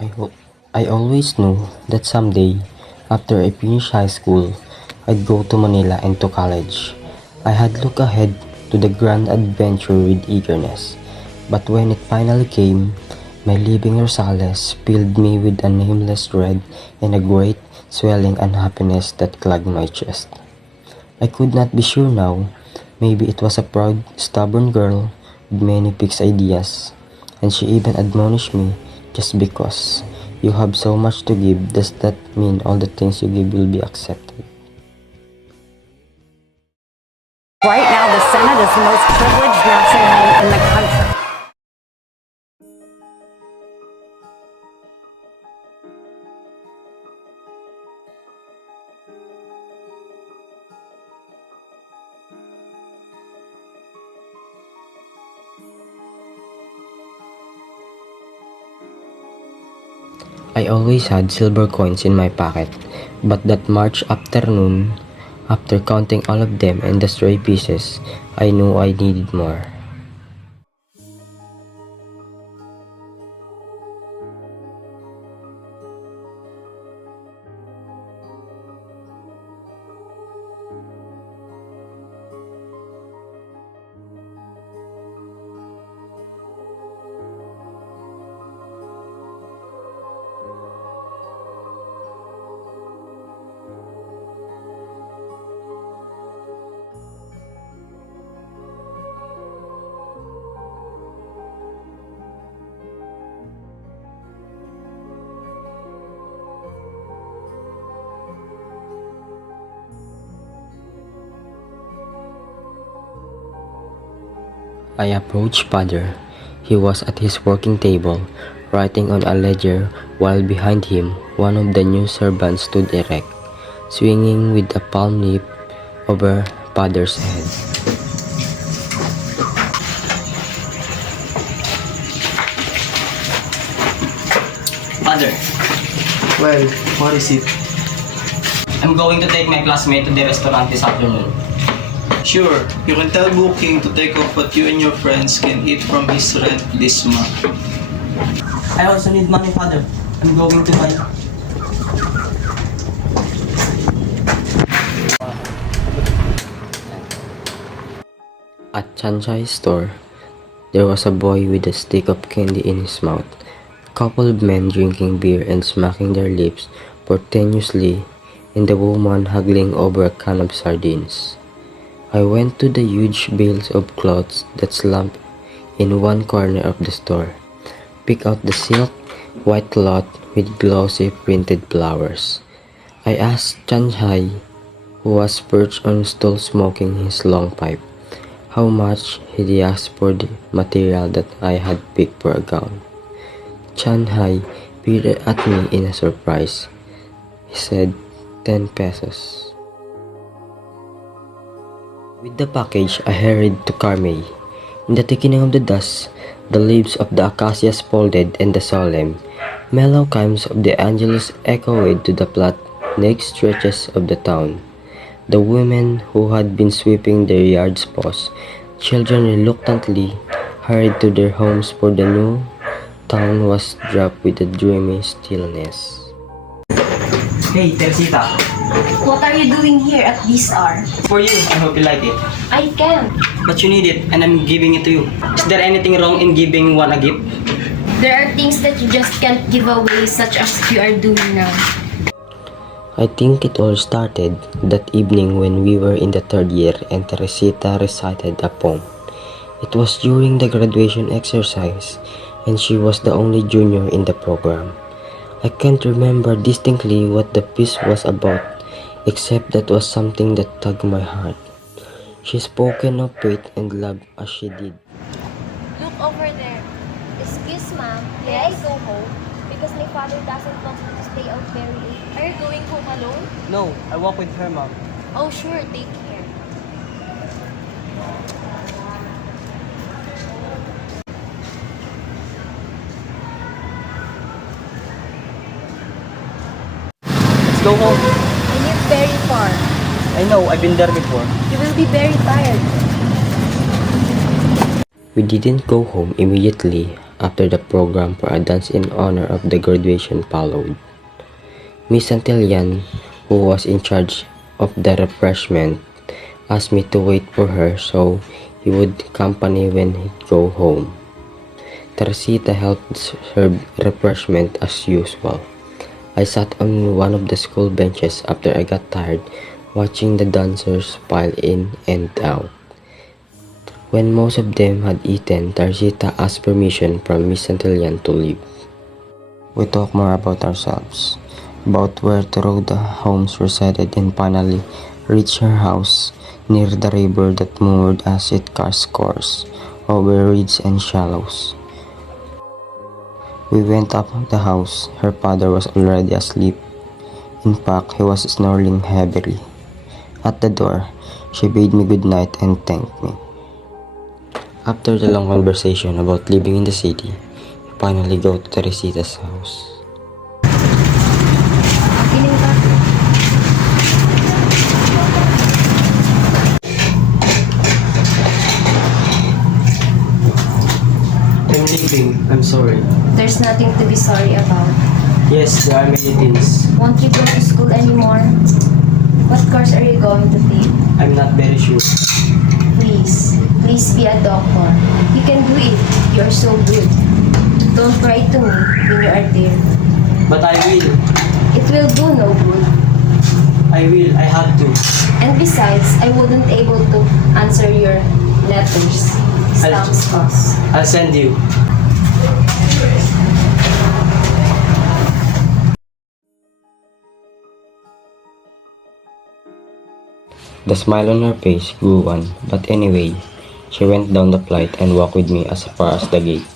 I always knew that someday, after I finished high school, I'd go to Manila and to college. I had looked ahead to the grand adventure with eagerness, but when it finally came, my leaving Rosales filled me with a nameless dread and a great swelling unhappiness that clogged my chest. I could not be sure now. Maybe it was a proud, stubborn girl with many fixed ideas, and she even admonished me just because you have so much to give, does that mean all the things you give will be accepted? Right now, the Senate is the most privileged nursing home in the country. I always had silver coins in my pocket, but that March afternoon, after counting all of them and the stray pieces, I knew I needed more. I approached Father. He was at his working table, writing on a ledger, while behind him, one of the new servants stood erect, swinging with a palm leaf over Father's head. Father, Well, what is it? I'm going to take my classmate to the restaurant this afternoon. Sure, you can tell Booking to take off what you and your friends can eat from his rent this month. I also need money, Father. I'm going to buy. At Chanchai's store, there was a boy with a stick of candy in his mouth, a couple of men drinking beer and smacking their lips portentously, and a woman haggling over a can of sardines. I went to the huge bales of clothes that slumped in one corner of the store, picked out the silk white cloth with glossy printed flowers. I asked Chanchai, who was perched on a stool smoking his long pipe, how much he asked for the material that I had picked for a gown. Chanchai peered at me in a surprise. He said, 10 pesos. With the package, I hurried to Carmey. In the thickening of the dusk, the leaves of the acacias folded and the solemn, mellow chimes of the angelus echoed to the flat, naked stretches of the town. The women who had been sweeping their yards paused. Children reluctantly hurried to their homes, for the new town was wrapped with a dreamy stillness. Hey, Teresita. What are you doing here at this hour? For you, I hope you like it. I can't. But you need it, and I'm giving it to you. Is there anything wrong in giving one a gift? There are things that you just can't give away, such as you are doing now. I think it all started that evening when we were in the third year and Teresita recited a poem. It was during the graduation exercise, and she was the only junior in the program. I can't remember distinctly what the piece was about, except that was something that tugged my heart. She spoke of faith and love as she did. Look over there. Excuse ma'am, may I go home? Because my father doesn't want me to stay out very late. Are you going home alone? No, I walk with her, Mom. Oh sure, take care. Let's go home. I live very far. I know, I've been there before. You will be very tired. We didn't go home immediately. after the program for a dance in honor of the graduation followed. Miss Santillan, who was in charge of the refreshment, asked me to wait for her so he would accompany when he'd go home. Teresita helped serve refreshment as usual. I sat on one of the school benches after I got tired watching the dancers file in and out. When most of them had eaten, Teresita asked permission from Miss Santillan to leave. We talked more about ourselves, about where Rhoda Holmes resided, and finally reached her house near the river that moored as it cast course over reeds and shallows. We went up the house. Her father was already asleep. In fact, he was snoring heavily. At the door, she bade me good night and thanked me. After the long conversation about living in the city, we finally go to Teresita's house. Feeling ka? I'm leaving. I'm sorry. There's nothing to be sorry about. Yes, there are many things. Won't you go to school anymore? What course are you going to take? I'm not very sure. Please be a doctor. You can do it. You're so good. Don't cry to me when you are there. But I will. It will do no good. I will. I have to. And besides, I wouldn't able to answer your letters. Stamps cost. I'll send you. The smile on her face grew one, but anyway, she went down the flight and walked with me as far as the gate.